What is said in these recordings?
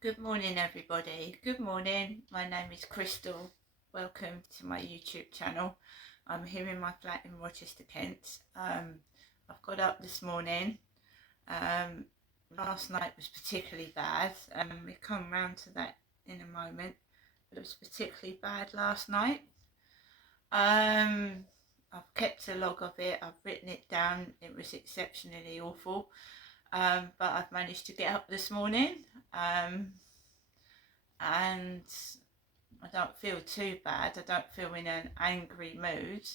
Good morning, everybody. Good morning. My name is Crystal. Welcome to my YouTube channel. I'm here in my flat in Rochester, Kent. I've got up this morning. Last night was particularly bad. We'll come round to that in a moment. But it was particularly bad last night. I've kept a log of it. I've written it down. It was exceptionally awful. But I've managed to get up this morning. And I don't feel too bad. I don't feel in an angry mood.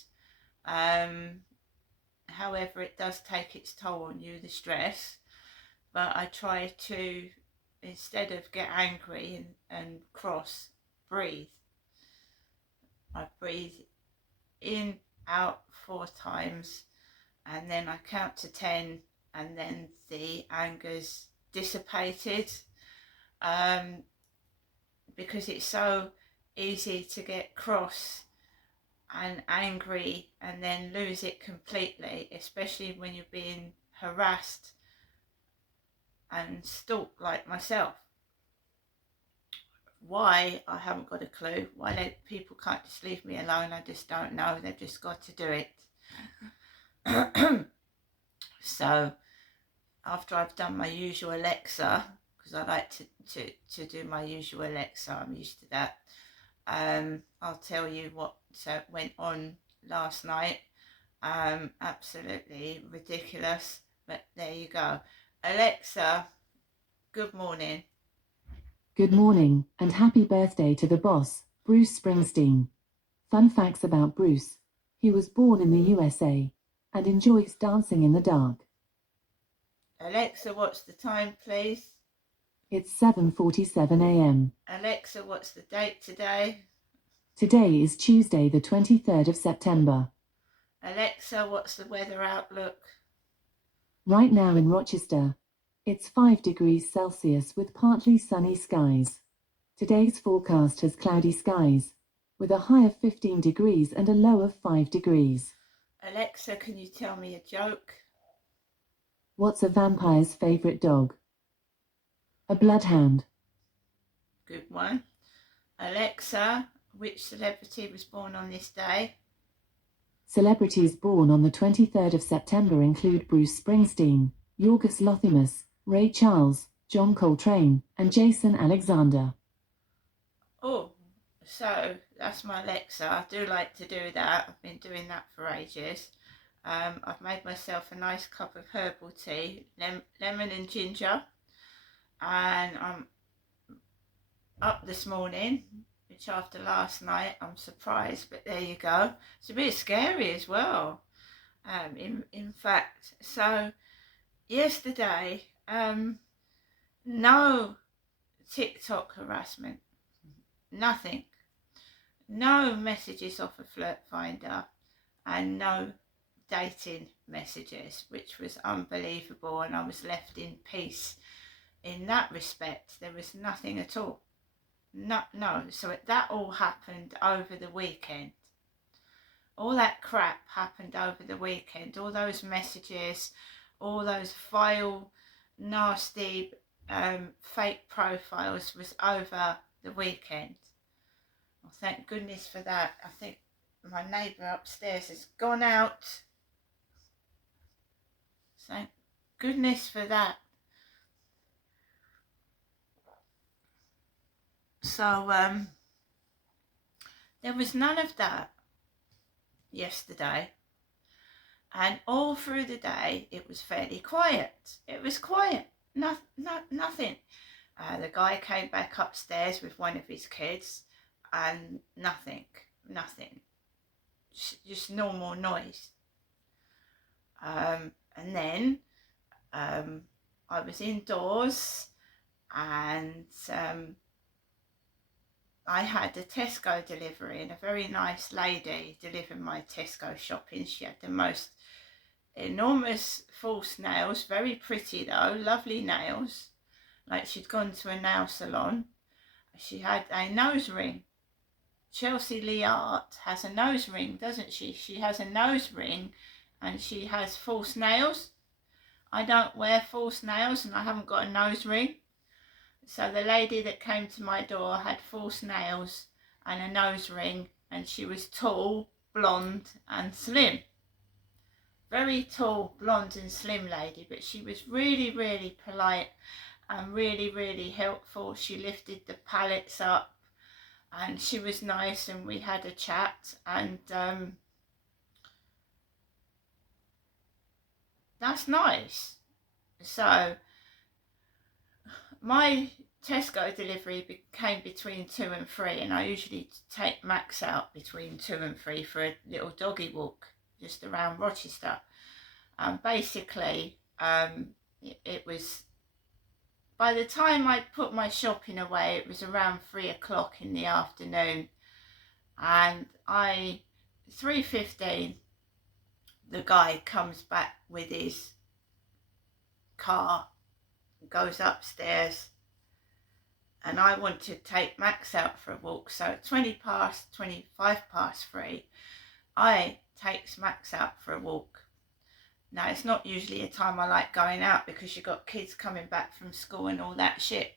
However, it does take its toll on you, the stress. But I try to, instead of get angry and cross, breathe. I breathe in, out 4 times, and then I count to 10, and then the anger's dissipated. Because it's so easy to get cross and angry and then lose it completely, especially when you're being harassed and stalked like myself. Why? I haven't got a clue. Why people can't just leave me alone, I just don't know. They've just got to do it. So after I've done my usual Alexa, because I like to do my usual Alexa, I'm used to that. I'll tell you what went on last night. Absolutely ridiculous, but there you go. Alexa, good morning. Good morning, and happy birthday to the boss, Bruce Springsteen. Fun facts about Bruce. He was born in the USA and enjoys dancing in the dark. Alexa, what's the time, please? It's 7:47 a.m. Alexa, what's the date today? Today is Tuesday, the 23rd of September. Alexa, what's the weather outlook? Right now in Rochester, it's 5 degrees Celsius with partly sunny skies. Today's forecast has cloudy skies, with a high of 15 degrees and a low of 5 degrees. Alexa, can you tell me a joke? What's a vampire's favorite dog? A bloodhound. Good one. Alexa, which celebrity was born on this day? Celebrities born on the 23rd of September include Bruce Springsteen, Yorgos Lanthimos, Ray Charles, John Coltrane, and Jason Alexander. Oh, so that's my Alexa. I do like to do that. I've been doing that for ages. I've made myself a nice cup of herbal tea, lemon and ginger, and I'm up this morning, which after last night I'm surprised, but there you go. It's a bit scary as well. In fact, so yesterday, no TikTok harassment, nothing. No messages off a flirt finder, and no dating messages, which was unbelievable, and I was left in peace in that respect. There was nothing at all. No. So that all happened over the weekend. All that crap happened over the weekend. All those messages, all those vile, nasty, fake profiles was over the weekend. Well, thank goodness for that. I think my neighbour upstairs has gone out. Thank goodness for that. So there was none of that yesterday, and all through the day it was fairly quiet. It was quiet. Nothing. The guy came back upstairs with one of his kids, and nothing. Just normal noise. And then I was indoors, and I had a Tesco delivery, and a very nice lady delivered my Tesco shopping. She had the most enormous false nails, very pretty though, lovely nails, like she'd gone to a nail salon. She had a nose ring. Chelsea Leart has a nose ring, doesn't she? She has a nose ring, and she has false nails. I don't wear false nails, and I haven't got a nose ring. So the lady that came to my door had false nails and a nose ring, and she was tall, blonde and slim. Very tall, blonde and slim lady, but she was really, really polite and really, really helpful. She lifted the pallets up and she was nice, and we had a chat, and that's nice. So my Tesco delivery came between 2 and 3, and I usually take Max out between 2 and 3 for a little doggy walk just around Rochester. And basically, it was, by the time I put my shopping away, it was around 3 o'clock in the afternoon, and 3:15, the guy comes back with his car, goes upstairs, and I want to take Max out for a walk. So at 25 past 3, I takes Max out for a walk. Now, it's not usually a time I like going out because you've got kids coming back from school and all that shit,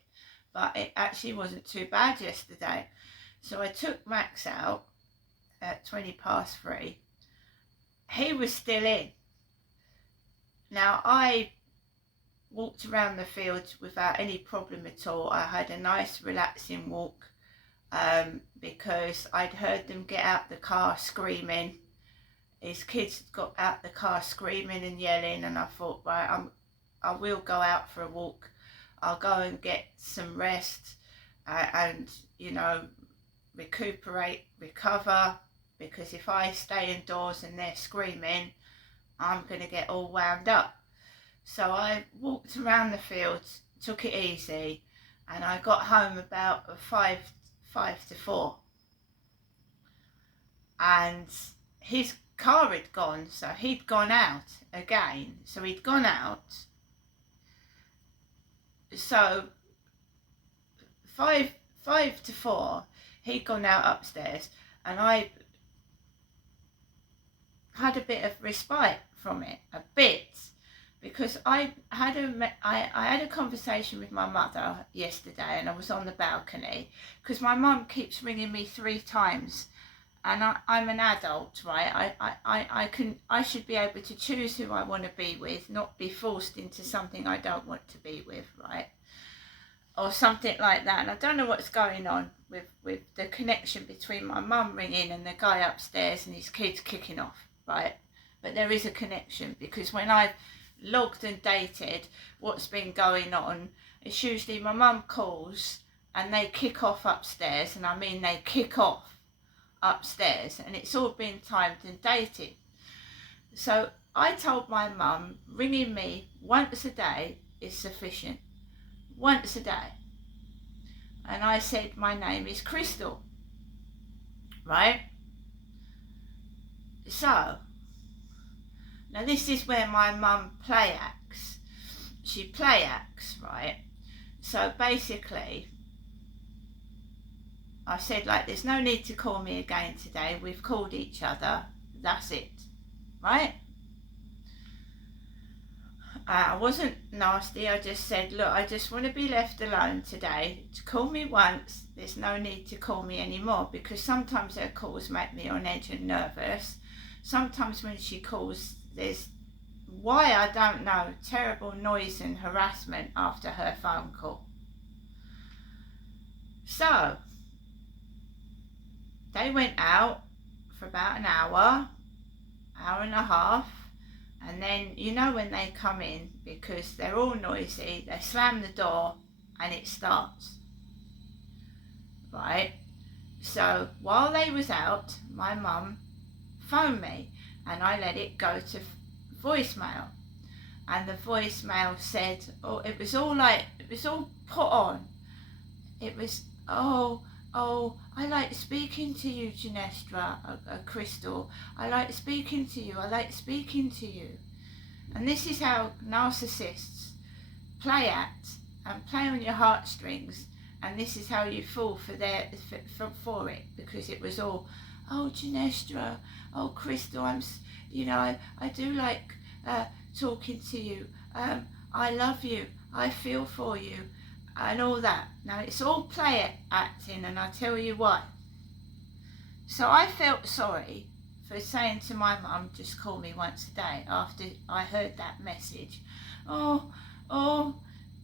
but it actually wasn't too bad yesterday. So I took Max out at 20 past 3. He was still in. Now, I walked around the fields without any problem at all. I had a nice relaxing walk because I'd heard them get out the car screaming. His kids got out the car screaming and yelling, and I thought, right, I will go out for a walk. I'll go and get some rest and, you know, recuperate, recover, because if I stay indoors and they're screaming, I'm going to get all wound up. So I walked around the fields, took it easy, and I got home about 5 to 4. And his car had gone, so he'd gone out again. So he'd gone out. So 5 to 4, he'd gone out upstairs, and I had a bit of respite from it, a bit, because I had a conversation with my mother yesterday, and I was on the balcony because my mum keeps ringing me 3 times, and I'm an adult, right? I should be able to choose who I want to be with, not be forced into something I don't want to be with, right? Or something like that. And I don't know what's going on with the connection between my mum ringing and the guy upstairs and his kids kicking off, right? But there is a connection, because when I've logged and dated what's been going on, it's usually my mum calls and they kick off upstairs, and I mean they kick off upstairs, and it's all been timed and dated. So I told my mum, ringing me once a day is sufficient. Once a day. And I said, my name is Crystal, right? So now this is where my mum play acts. She play acts, right? So basically I said, like, there's no need to call me again today. We've called each other. That's it, right? I wasn't nasty. I just said, look, I just want to be left alone today. To call me once, there's no need to call me anymore, because sometimes her calls make me on edge and nervous. Sometimes when she calls, there's, why I don't know, terrible noise and harassment after her phone call. So they went out for about an hour and a half, and then, you know, when they come in, because they're all noisy, they slam the door and it starts, right? So while they was out, my mum phoned me, and I let it go to voicemail, and the voicemail said, oh, it was all put on. It was, oh, I like speaking to you, Ginestra, Crystal. I like speaking to you. I like speaking to you. And this is how narcissists play act and play on your heartstrings. And this is how you fall for it, because it was all, oh, Ginestra, oh, Crystal, I do like talking to you. I love you. I feel for you. and all that. Now it's all play acting, and I tell you why. So I felt sorry for saying to my mum, just call me once a day, after I heard that message. Oh,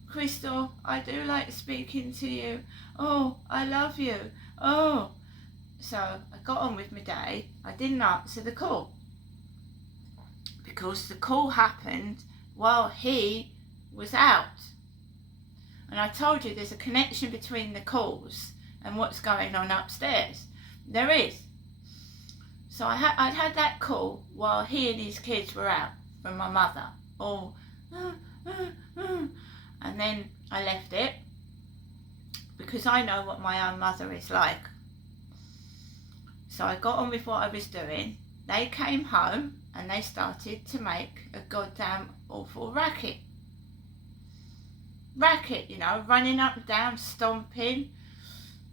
Crystal, I do like speaking to you. Oh, I love you. Oh. So I got on with my day. I didn't answer the call, because the call happened while he was out. And I told you there's a connection between the calls and what's going on upstairs. There is. So I'd had that call while he and his kids were out from my mother. And then I left it, because I know what my own mother is like. So I got on with what I was doing. They came home and they started to make a goddamn awful racket. You know, running up and down, stomping,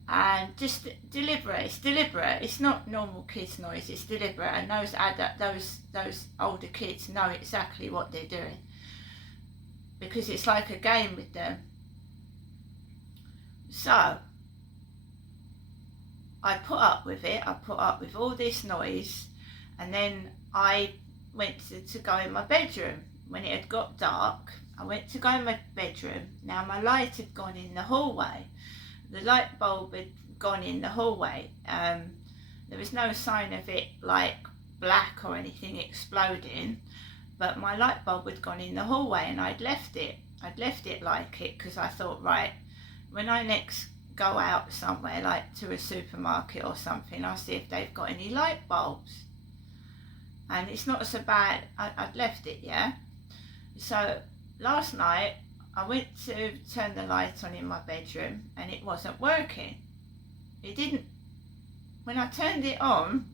and just deliberate. It's deliberate. It's not normal kids' noise. It's deliberate, and those older kids know exactly what they're doing, because it's like a game with them. So I put up with it. I put up with all this noise, and then I went to go in my bedroom. When it had got dark, I went to go in my bedroom. Now my light had gone in the hallway. The light bulb had gone in the hallway. There was no sign of it like black or anything exploding, but my light bulb had gone in the hallway, and I'd left it like it, because I thought, right, when I next go out somewhere, like to a supermarket or something, I'll see if they've got any light bulbs. And it's not so bad. I'd left it, yeah. So last night I went to turn the light on in my bedroom, and it wasn't working. It didn't. When I turned it on,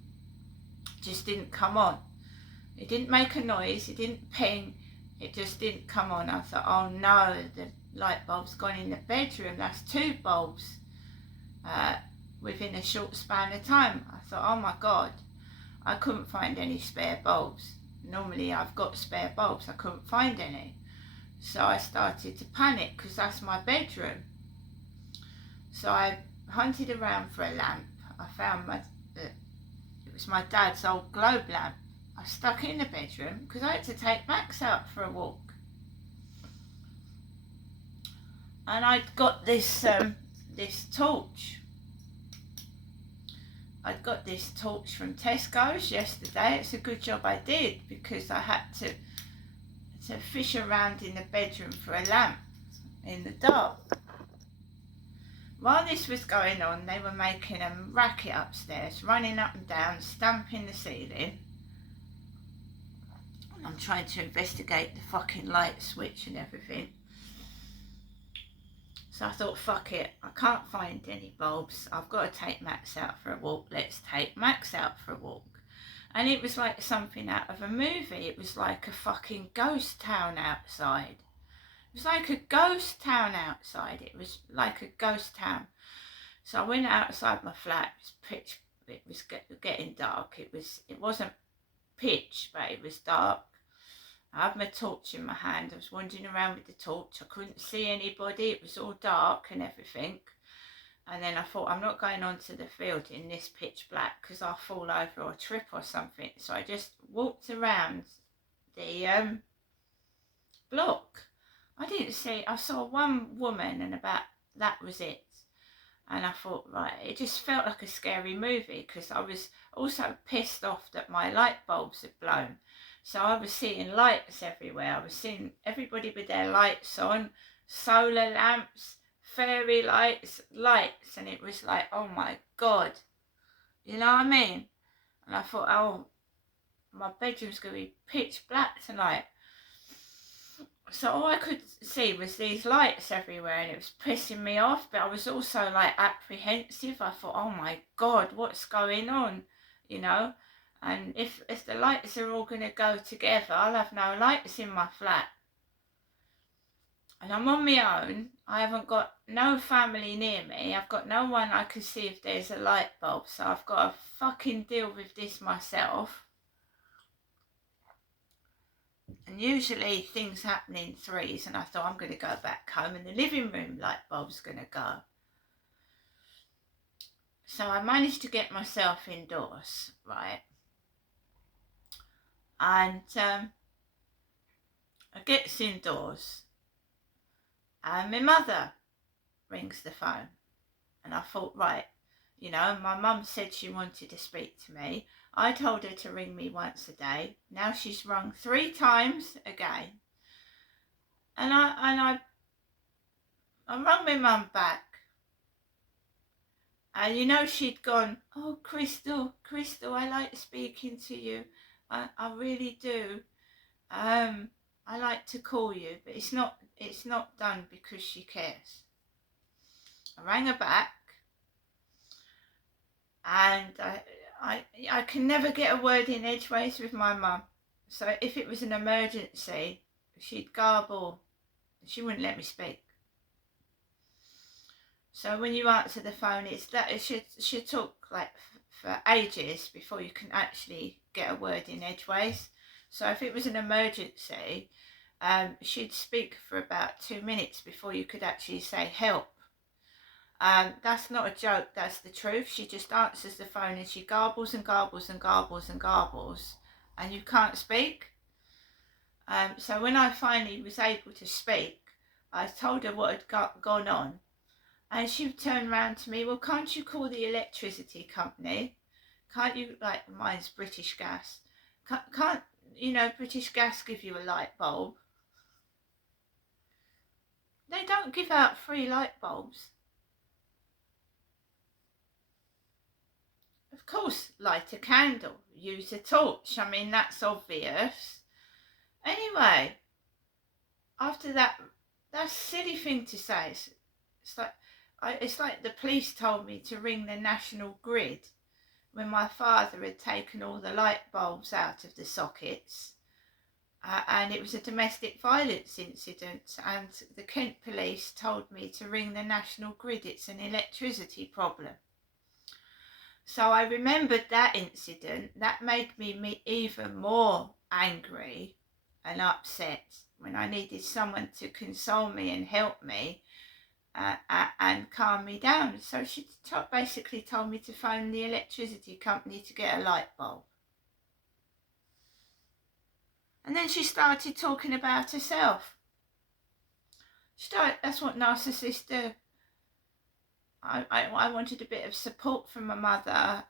it just didn't come on. It didn't make a noise. It didn't ping. It just didn't come on. I thought, oh no, the light bulb's gone in the bedroom. That's 2 bulbs within a short span of time. I thought, oh my God, I couldn't find any spare bulbs. Normally I've got spare bulbs. I couldn't find any. So I started to panic, because that's my bedroom. So I hunted around for a lamp. I found it was my dad's old globe lamp. I stuck it in the bedroom, because I had to take Max out for a walk. And I'd got this torch. I'd got this torch from Tesco's yesterday. It's a good job I did, because I had to fish around in the bedroom for a lamp in the dark. While this was going on, they were making a racket upstairs, running up and down, stamping the ceiling. And I'm trying to investigate the fucking light switch and everything. So I thought, fuck it, I can't find any bulbs. I've got to take Max out for a walk. Let's take Max out for a walk. And it was like something out of a movie. It was like a fucking ghost town outside. It was like a ghost town outside. It was like a ghost town. So I went outside my flat. It was pitch. It was getting dark. It wasn't pitch, but it was dark. I had my torch in my hand. I was wandering around with the torch. I couldn't see anybody. It was all dark and everything. And then I thought, I'm not going onto the field in this pitch black, because I'll fall over or trip or something. So I just walked around the block. I didn't see. I saw one woman, and about that was it. And I thought, right, it just felt like a scary movie, because I was also pissed off that my light bulbs had blown. So I was seeing lights everywhere. I was seeing everybody with their lights on, solar lamps, fairy lights, and it was like, oh my God, you know what I mean? And I thought, oh, my bedroom's going to be pitch black tonight. So all I could see was these lights everywhere, and it was pissing me off, but I was also like apprehensive. I thought, oh my God, what's going on, you know? And if the lights are all going to go together, I'll have no lights in my flat. And I'm on my own. I haven't got no family near me. I've got no one I can see if there's a light bulb. So I've got to fucking deal with this myself. And usually things happen in threes, and I thought I'm going to go back home and the living room light bulb's going to go. So I managed to get myself indoors, right? And I get indoors and my mother rings the phone. And I thought, right, you know, my mum said she wanted to speak to me. I told her to ring me once a day. Now she's rung 3 times again. And I rung my mum back. And you know, she'd gone, oh, Crystal, I like speaking to you. I really do. I like to call you, but it's not done because she cares. I rang her back, and I can never get a word in edgeways with my mum. So if it was an emergency, she'd garble. She wouldn't let me speak. So when you answer the phone, it's that it should talk like for ages before you can actually get a word in edgeways. So if it was an emergency, she'd speak for about 2 minutes before you could actually say help. That's not a joke, that's the truth. She just answers the phone and she garbles and garbles and garbles and garbles, and you can't speak. So when I finally was able to speak, I told her what had gone on, and she turned around to me, well, can't you call the electricity company? Can't you, like, mine's British Gas. Can't you know, British Gas give you a light bulb? They don't give out free light bulbs. Of course, light a candle, use a torch. I mean, that's obvious. Anyway, after that, that's a silly thing to say. It's like the police told me to ring the National Grid when my father had taken all the light bulbs out of the sockets. And it was a domestic violence incident, and the Kent police told me to ring the National Grid. It's an electricity problem. So I remembered that incident. That made me even more angry and upset when I needed someone to console me and help me and calm me down. So she basically told me to phone the electricity company to get a light bulb. And then she started talking about herself. That's what narcissists do. I wanted a bit of support from my mother,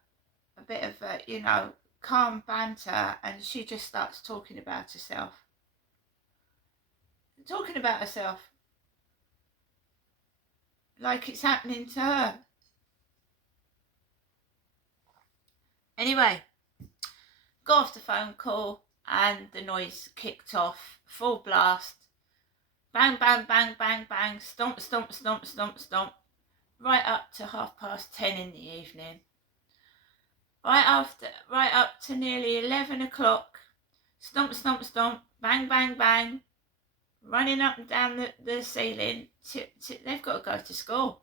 a bit of, you know, calm banter, and she just starts talking about herself. Talking about herself. Like it's happening to her. Anyway, got off the phone call and the noise kicked off, full blast. Bang, bang, bang, bang, bang, stomp, stomp, stomp, stomp, stomp, right up to 10:30 in the evening. Right up to nearly 11 o'clock, stomp, stomp, stomp, bang, bang, bang, running up and down the ceiling. They've got to go to school.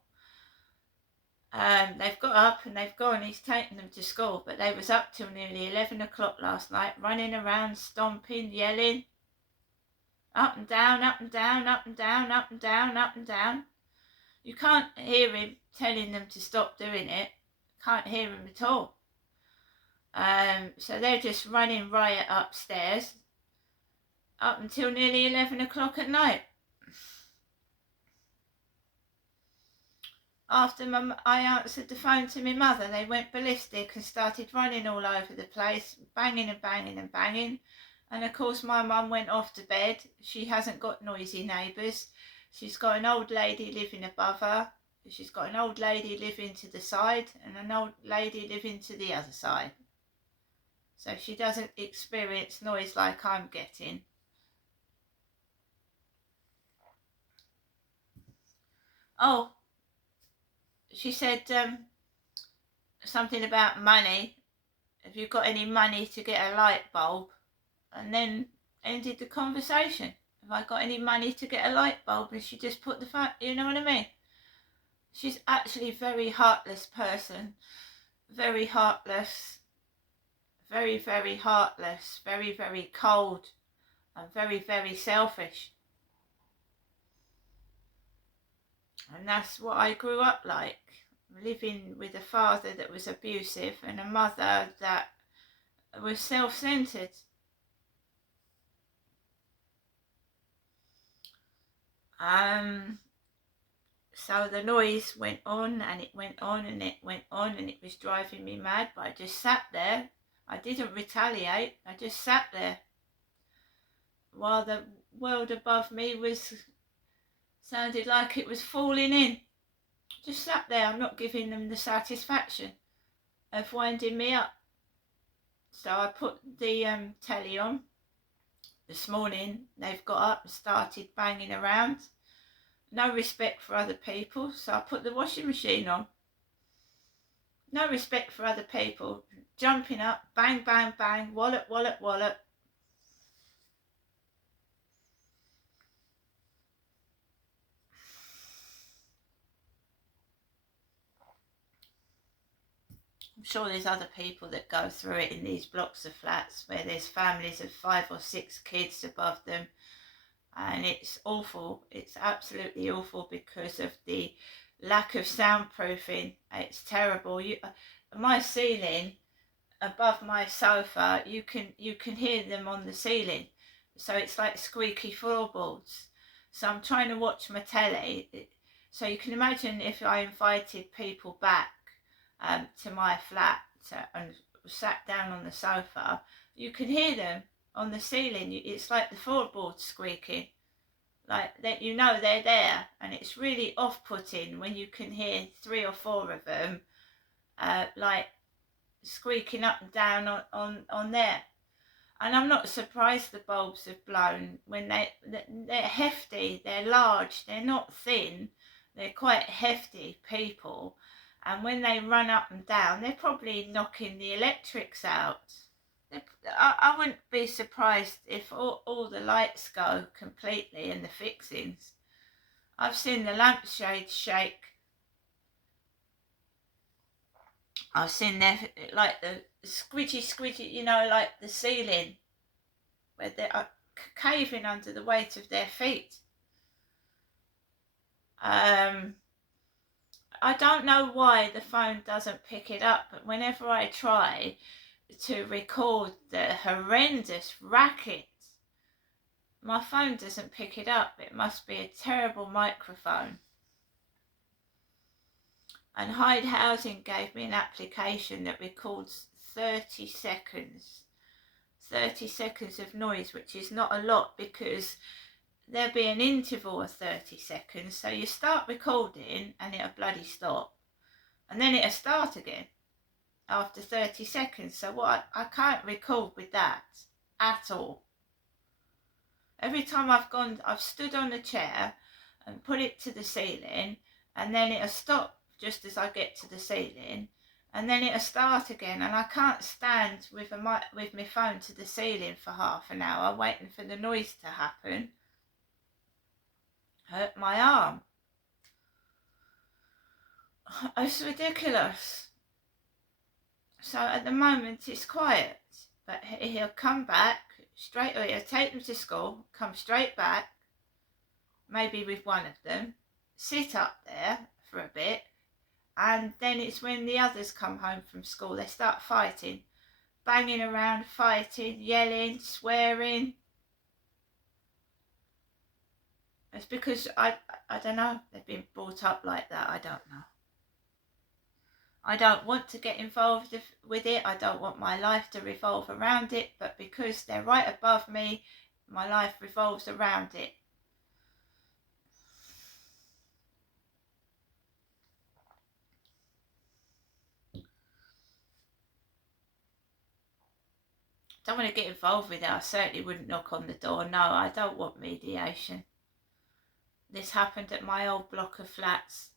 They've got up and they've gone. He's taken them to school, but they was up till nearly 11 o'clock last night, running around, stomping, yelling, up and down, up and down, up and down, up and down, up and down. You can't hear him telling them to stop doing it. Can't hear him at all. So they're just running riot upstairs up until nearly 11 o'clock at night. After I answered the phone to my mother, they went ballistic and started running all over the place, banging and banging and banging. And of course my mum went off to bed. She hasn't got noisy neighbours. She's got an old lady living above her. She's got an old lady living to the side and an old lady living to the other side. So she doesn't experience noise like I'm getting. Oh, she said something about money. Have you got any money to get a light bulb? And then ended the conversation. Have I got any money to get a light bulb? And she just put the phone, you know what I mean? She's actually a very heartless person. Very heartless. Very, very heartless. Very, very cold. I'm very, very selfish. And that's what I grew up like, living with a father that was abusive and a mother that was self-centered. So the noise went on and it went on and it went on and it was driving me mad, but I just sat there. I didn't retaliate, I just sat there while the world above me sounded like it was falling in. Just sat there. I'm not giving them the satisfaction of winding me up. So I put the telly on. This morning they've got up and started banging around. No respect for other people, so I put the washing machine on. No respect for other people. Jumping up, bang, bang, bang, wallop, wallop, wallop. I'm sure there's other people that go through it in these blocks of flats where there's families of 5 or 6 kids above them, and it's awful. It's absolutely awful because of the lack of soundproofing. It's terrible. My ceiling above my sofa, you can hear them on the ceiling, so it's like squeaky floorboards. So I'm trying to watch my telly, so you can imagine if I invited people back to my flat and sat down on the sofa, you can hear them on the ceiling. It's like the floorboards squeaking, like that, you know they're there, and it's really off-putting when you can hear 3 or 4 of them like squeaking up and down on there. And I'm not surprised the bulbs have blown when they're hefty, they're large, they're not thin, they're quite hefty people. And when they run up and down, they're probably knocking the electrics out. I wouldn't be surprised if all the lights go completely and the fixings. I've seen the lampshades shake. I've seen like the squidgy, you know, like the ceiling, where they're caving under the weight of their feet. I don't know why the phone doesn't pick it up, but whenever I try to record the horrendous racket, my phone doesn't pick it up. It must be a terrible microphone. And Hyde Housing gave me an application that records 30 seconds. 30 seconds of noise, which is not a lot because there'll be an interval of 30 seconds. So you start recording and it'll bloody stop. And then it'll start again after 30 seconds. So what I can't record with that at all. Every time I've stood on the chair and put it to the ceiling, and then it'll stop just as I get to the ceiling, and then it'll start again, and I can't stand with my phone to the ceiling for half an hour waiting for the noise to happen. Hurt my arm. It's ridiculous. So at the moment it's quiet, but he'll come back straight away. He'll take them to school, come straight back, maybe with one of them, sit up there for a bit, and then it's when the others come home from school, they start fighting, banging around, fighting, yelling, swearing. It's because I don't know, they've been brought up like that. I don't know. I don't want to get involved with it. I don't want my life to revolve around it, but because they're right above me, my life revolves around it. Don't want to get involved with it. I certainly wouldn't knock on the door. No, I don't want mediation. This happened at my old block of flats.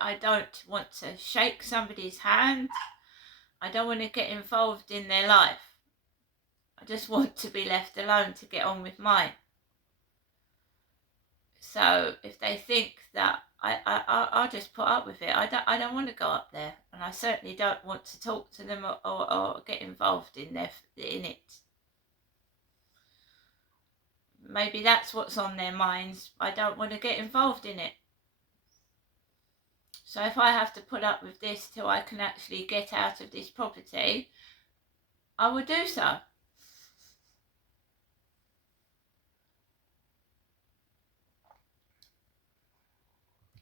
I don't want to shake somebody's hand. I don't want to get involved in their life. I just want to be left alone to get on with mine. So if they think that I'll just put up with it. I don't want to go up there, and I certainly don't want to talk to them or get involved in it. Maybe that's what's on their minds. I don't want to get involved in it. So if I have to put up with this till I can actually get out of this property, I will do so.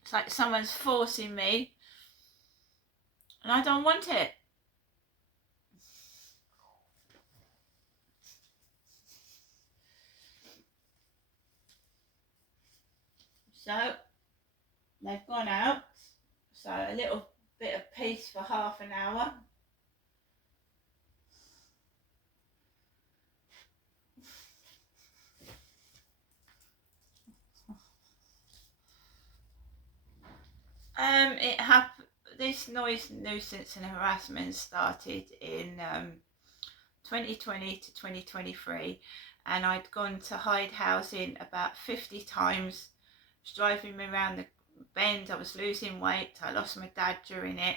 It's like someone's forcing me, and I don't want it. So they've gone out. So a little bit of peace for half an hour. This noise nuisance and harassment started in 2020 to 2023, and I'd gone to Hyde Housing about 50 times. It was driving me around the bend. I was losing weight. I lost my dad during it.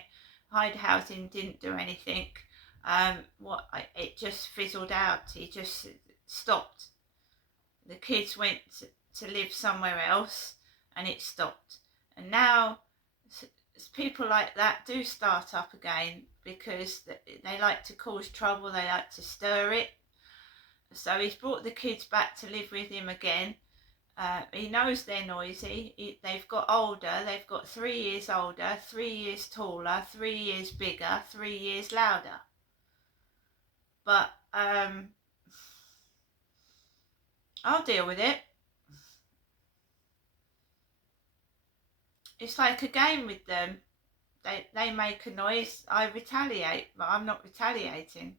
Hyde Housing didn't do anything. It just fizzled out. It just stopped. The kids went to live somewhere else, and it stopped. And now people like that do start up again because they like to cause trouble, they like to stir it. So he's brought the kids back to live with him again. He knows they're noisy. They've got older. They've got 3 years older, 3 years taller, 3 years bigger, 3 years louder. But I'll deal with it. It's like a game with them. They make a noise, I retaliate, but I'm not retaliating.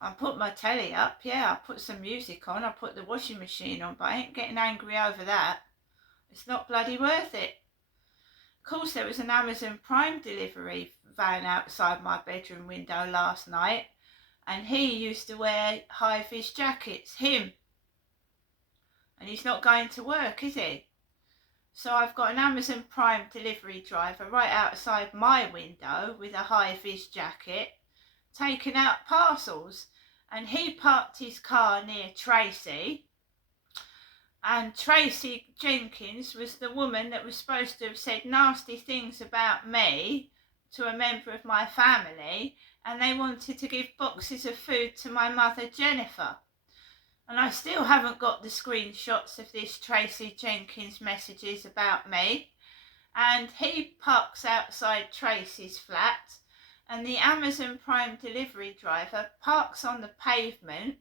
I put my telly up, yeah, I put some music on, I put the washing machine on, but I ain't getting angry over that. It's not bloody worth it. Of course, there was an Amazon Prime delivery van outside my bedroom window last night, and he used to wear high-vis jackets, him. And he's not going to work, is he? So I've got an Amazon Prime delivery driver right outside my window with a high-vis jacket, taking out parcels. And he parked his car near Tracy. And Tracy Jenkins was the woman that was supposed to have said nasty things about me to a member of my family. And they wanted to give boxes of food to my mother, Jennifer. And I still haven't got the screenshots of this Tracy Jenkins messages about me. And he parks outside Tracy's flat, and the Amazon Prime delivery driver parks on the pavement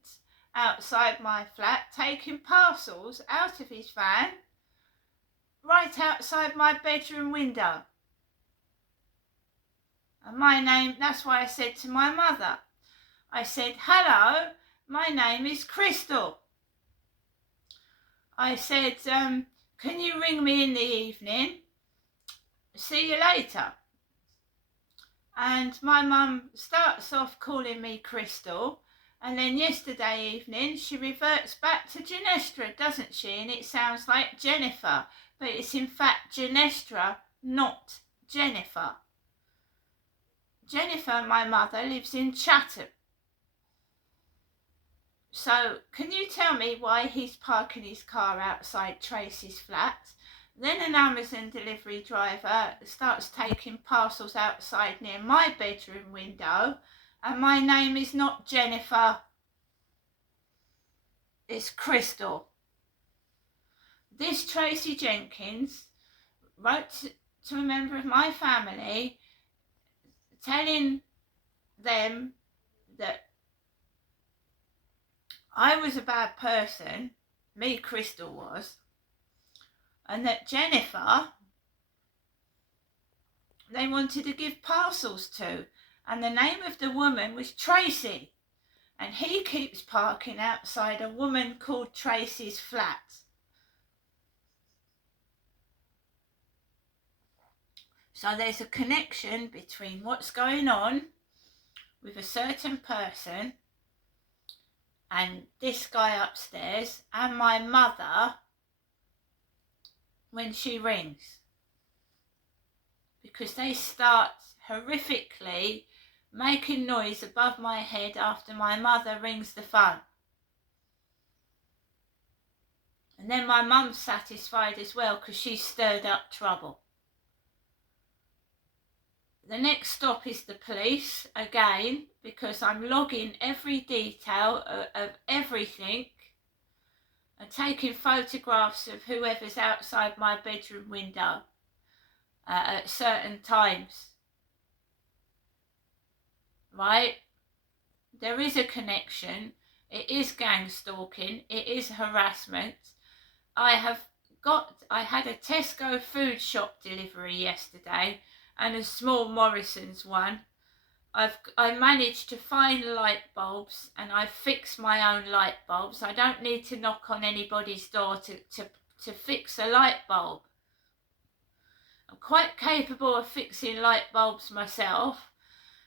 outside my flat, taking parcels out of his van right outside my bedroom window. And my name, that's why I said to my mother, I said, hello, my name is Crystal. I said, can you ring me in the evening? See you later. And my mum starts off calling me Crystal, and then yesterday evening she reverts back to Genestra, doesn't she? And it sounds like Jennifer, but it's in fact Genestra, not Jennifer. Jennifer, my mother, lives in Chatham. So can you tell me why he's parking his car outside Tracy's flat? Then an Amazon delivery driver starts taking parcels outside near my bedroom window, and my name is not Jennifer, it's Crystal. This Tracy Jenkins wrote to a member of my family telling them that I was a bad person, me, Crystal, was, and that Jennifer, they wanted to give parcels to, and the name of the woman was Tracy, and he keeps parking outside a woman called Tracy's flat. So there's a connection between what's going on with a certain person and this guy upstairs and my mother when she rings, because they start horrifically making noise above my head after my mother rings the phone. And then my mum's satisfied as well because she stirred up trouble. The next stop is the police again, because I'm logging every detail of everything and taking photographs of whoever's outside my bedroom window at certain times. Right? There is a connection. It is gang stalking. It is harassment. I had a Tesco food shop delivery yesterday and a small Morrison's one. I managed to find light bulbs and I fixed my own light bulbs. I don't need to knock on anybody's door to fix a light bulb. I'm quite capable of fixing light bulbs myself.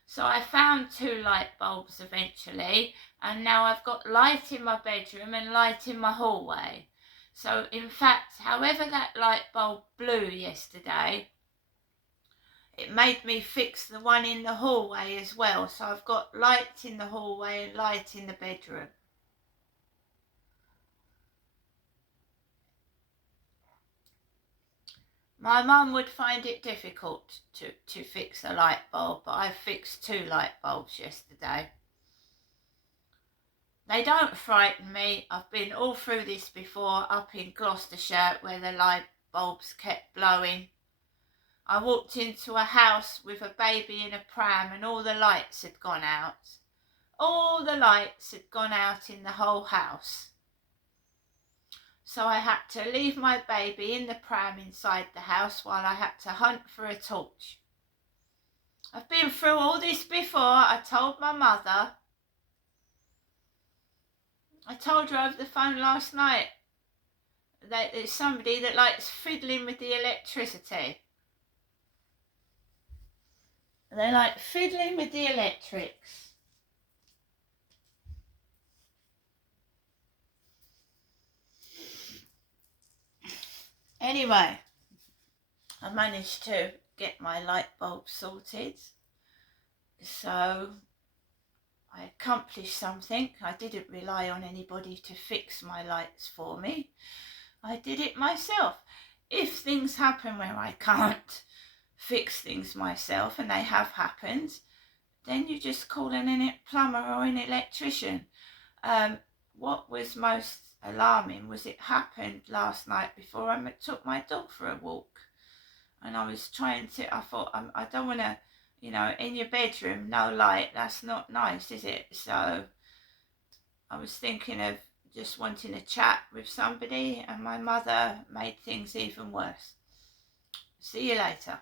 So I found 2 light bulbs eventually, and now I've got light in my bedroom and light in my hallway. So in fact, however that light bulb blew yesterday, it made me fix the one in the hallway as well. So I've got light in the hallway and light in the bedroom. My mum would find it difficult to fix a light bulb, but I fixed 2 light bulbs yesterday. They don't frighten me. I've been all through this before, up in Gloucestershire where the light bulbs kept blowing. I walked into a house with a baby in a pram and all the lights had gone out. All the lights had gone out in the whole house. So I had to leave my baby in the pram inside the house while I had to hunt for a torch. I've been through all this before. I told my mother. I told her over the phone last night that there's somebody that likes fiddling with the electricity. They like fiddling with the electrics. Anyway, I managed to get my light bulb sorted. So I accomplished something. I didn't rely on anybody to fix my lights for me. I did it myself. If things happen where I can't fix things myself, and they have happened, then you just call in plumber or an electrician. What was most alarming was it happened last night before I took my dog for a walk. And I thought, I don't want to, in your bedroom, no light, that's not nice, is it? So I was thinking of just wanting to chat with somebody, and my mother made things even worse. See you later.